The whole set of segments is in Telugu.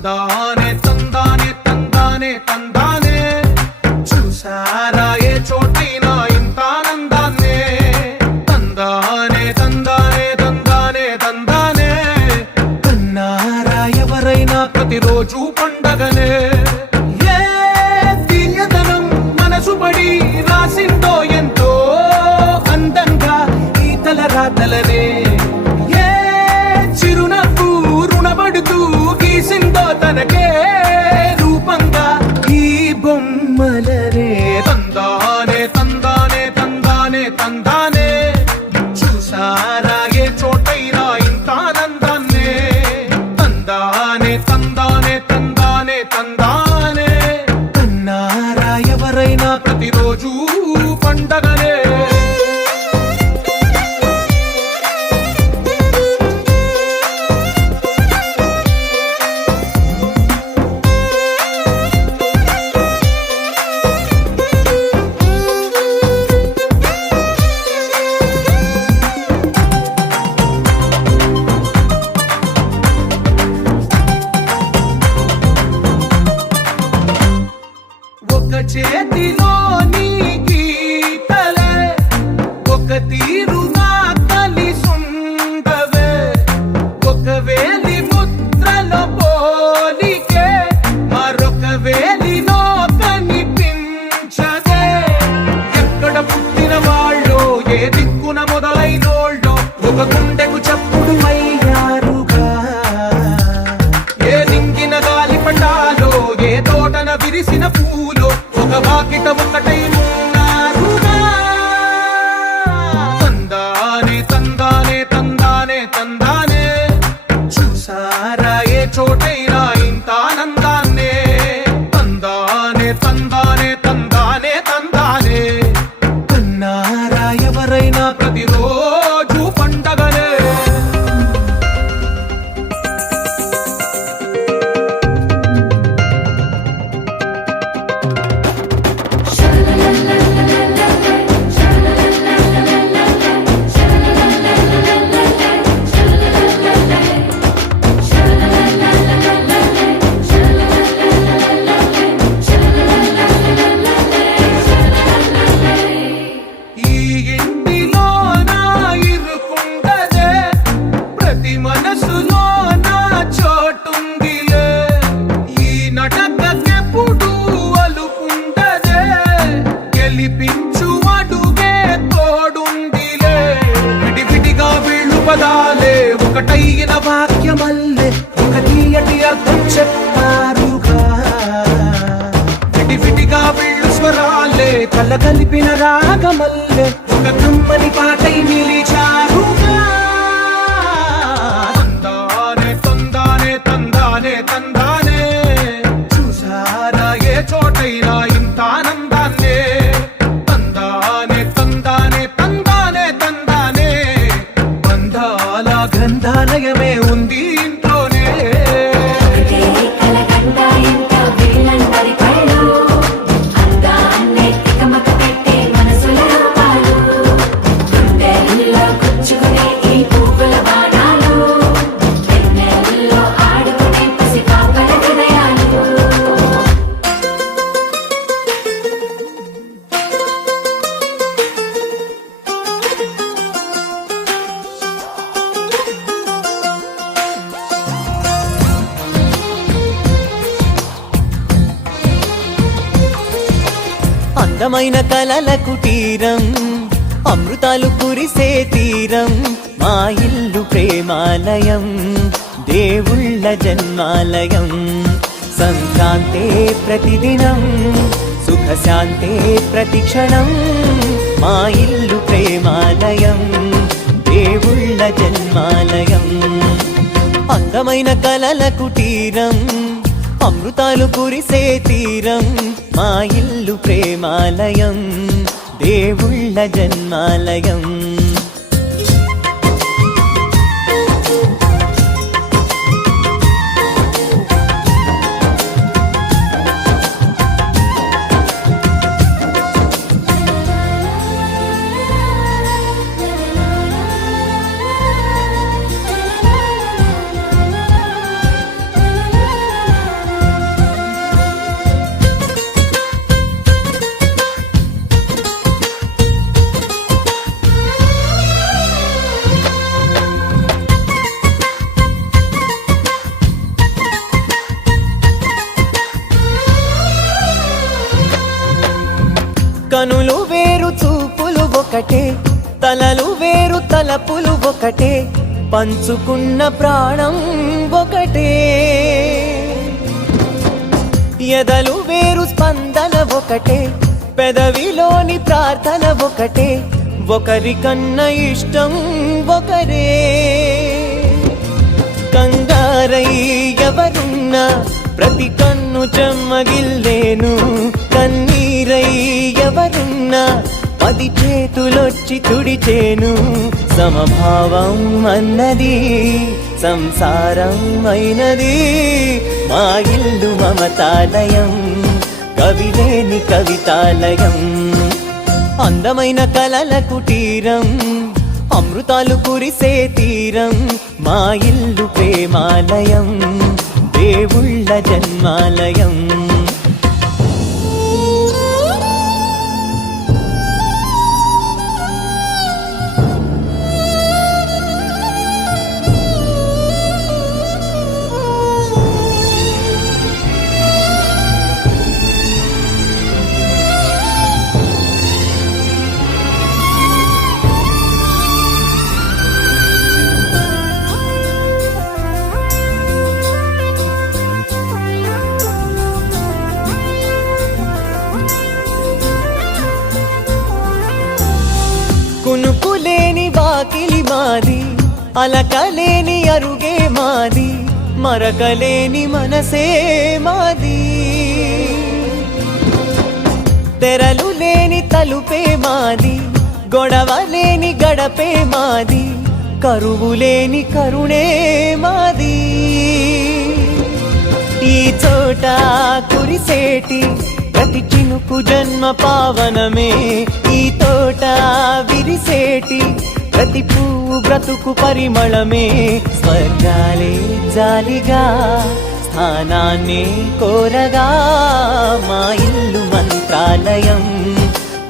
తందానే తందానే తందానే తందానే చూసారా ఏ చోటైనా ఇంత ఆనందాన్నే తందానే తందానే తందానే తందానే కన్నారా ఎవరైనా ప్రతిరోజు పండగనే ఏ తీయదనం మనసు పడి రాసిందో ఎంతో అందంగా ఈ తల రాతలనే ఏ చిరునవ్వు రుణపడుతూ గీసిందో తనకే రూపంగా ఈ బొమ్మలనే తందానే తందానే తందానే తందానే చూసారా ఏ చోటైనా ఇంత ఆనందాన్నే తందానే తందానే తందానే తందానే కన్నారా ఎవరైనా ప్రతిరోజు పండగనే ఒక చేతిలోని గీతలే ఒక తీరుగా కలిసుండవే ఒక వేలి ముద్రలో పోలికే మరొక వేలిలో కనిపించదే ఎక్కడ పుట్టిన వాళ్ళో ఏ దిక్కున మొదలైనోళ్ళో ఒక గుండెకు చప్పుడు అయ్యారుగా ఏ నింగిన గాలి పటాలో ఏ తోటన విరిసిన పూలో ఒక వాకిట ఒకటై ఉన్నారుగా తందానే తందానే తందానే తందానే చూసారా ఏ చోటైనా ఇంత ఆనందాన్నే తందానే తందానే తందానే తందానే కన్నారా ఎవరైనా ప్రతిరోజు పండగనే ఈ ఇంటిలో నా ఇరుకుండదే ప్రతి మనసులో నా చోటుందిలే ఈ నటకెప్పుడు అలుకుండదే గెలిపించు అడుగే తోడుందిలే విడివిడిగా వీళ్ళు పదాలే ఒకటైన వాక్యమల్లే ఒక తీయటి అర్థం చెప్పారుగా విడివిడిగా వీళ్ళు స్వరాలే కలగలిపిన రాగమల్లే ఒక కమ్మని పాటై నిలిచారుగా తందానే తందానే తందానే తందానే చూసారా ఏ చోటైనా ఇంత ఆనందాన్నే తందానే తందానే తందానే తందానే బంధాల గ్రంథాలయమే ఉంది ఇంట్లోనే అందమైన కలల కుటీరం అమృతాలు కురిసే తీరం మా ఇల్లు ప్రేమాలయం దేవుళ్ళ జన్మాలయం సంక్రాంతే ప్రతిదినం సుఖశాంతే ప్రతిక్షణం మా ఇల్లు ప్రేమాలయం దేవుళ్ళ జన్మాలయం అందమైన కలల కుటీరం అమృతాలు కురిసే తీరం మా ఇల్లు ప్రేమాలయం దేవుళ్ళ జన్మాలయం కనులు వేరు చూపులు ఒకటే, తలలు వేరు తలపులు ఒకటే, పంచుకున్న ప్రాణం ఒకటే. ఎదలు వేరు స్పందన ఒకటే, పెదవిలోని ప్రార్థన ఒకటే, ఒకరికన్నా ఇష్టం ఒకరే. కంగారై ఎవరున్నా ప్రతి కన్ను చెమ్మగిల్లేను, కన్నీరై ఎవరున్నా 10 చేతులొచ్చి తుడిచేను. సమభావం అన్నది సంసారం అయినది, మా ఇల్లు మమతాలయం, కవిలేని కవితాలయం. అందమైన కలల కుటీరం, అమృతాలు కురిసే తీరం, మా ఇల్లు ప్రేమాలయం, దేవుళ్ళ జన్మాలయం. కునుకులేని వాకిలి మాది, అలకలేని అరుగే మాది, మరకలేని మనసే మాది. తెరలు లేని తలుపే మాది, గొడవ లేని గడపే మాది, కరువు లేని కరుణే మాది. ఈ చోట కురిసేటి ప్రతి చినుకు జన్మ పావనమే, ఈ తోట విరిసేటి ప్రతి పువ్వు బ్రతుకు పరిమళమే. స్వర్గాలే జాలిగా స్థానాన్ని కోరగా, మా ఇల్లు మంత్రాలయం,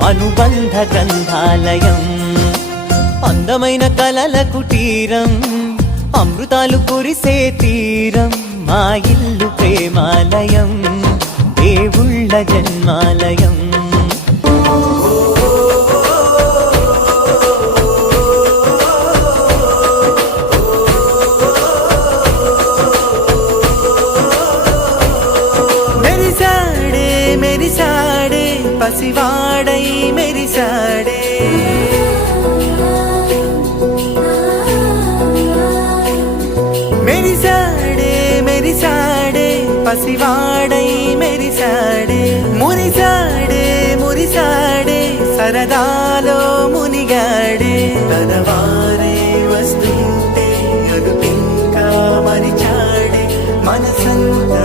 అనుబంధ గ్రంథాలయం. అందమైన కలల కుటీరం, అమృతాలు కురిసే తీరం, మా ఇల్లు ప్రేమాలయం, దేవుళ్ళ జన్మాలయం. మెరిసాడే మెరిసాడే పసివాడై మెరిసాడే, మెరిసాడే మెరిసాడే పసివాడై మెరిసాడే. మురిసాడే మురిసాడే సరదాలో మునిగాడే, తనవారే వస్తుంటే అదుపింకా మరిచాడే, మనసంతా